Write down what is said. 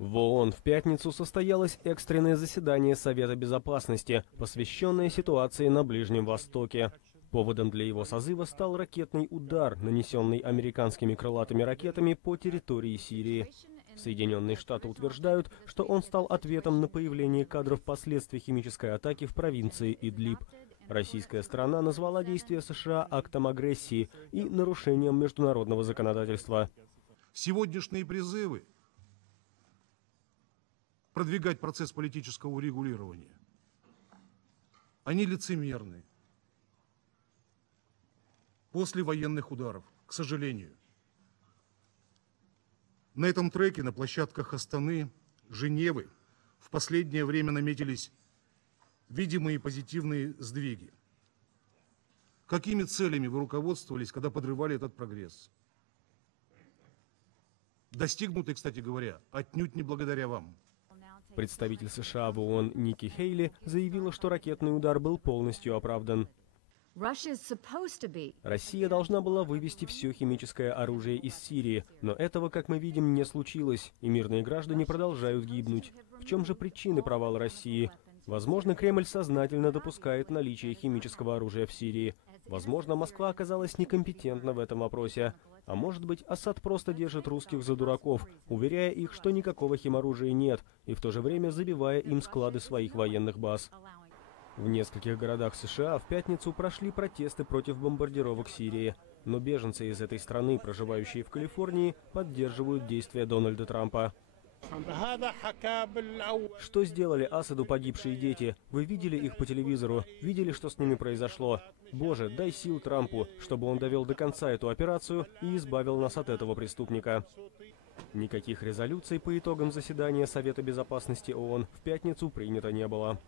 В ООН в пятницу состоялось экстренное заседание Совета Безопасности, посвященное ситуации на Ближнем Востоке. Поводом для его созыва стал ракетный удар, нанесенный американскими крылатыми ракетами по территории Сирии. Соединенные Штаты утверждают, что он стал ответом на появление кадров последствий химической атаки в провинции Идлиб. Российская сторона назвала действия США актом агрессии и нарушением международного законодательства. Сегодняшние призывы продвигать процесс политического урегулирования, они лицемерны. После военных ударов, к сожалению. На этом треке, на площадках Астаны, Женевы, в последнее время наметились видимые позитивные сдвиги. Какими целями вы руководствовались, когда подрывали этот прогресс? Достигнутый, кстати говоря, отнюдь не благодаря вам. Представитель США в ООН Ники Хейли заявила, что ракетный удар был полностью оправдан. Россия должна была вывести все химическое оружие из Сирии, но этого, как мы видим, не случилось, и мирные граждане продолжают гибнуть. В чем же причины провала России? Возможно, Кремль сознательно допускает наличие химического оружия в Сирии. Возможно, Москва оказалась некомпетентна в этом вопросе. А может быть, Асад просто держит русских за дураков, уверяя их, что никакого химоружия нет, и в то же время забивая им склады своих военных баз. В нескольких городах США в пятницу прошли протесты против бомбардировок Сирии. Но беженцы из этой страны, проживающие в Калифорнии, поддерживают действия Дональда Трампа. Что сделали Асаду погибшие дети? Вы видели их по телевизору? Видели, что с ними произошло? Боже, дай сил Трампу, чтобы он довел до конца эту операцию и избавил нас от этого преступника. Никаких резолюций по итогам заседания Совета Безопасности ООН в пятницу принято не было.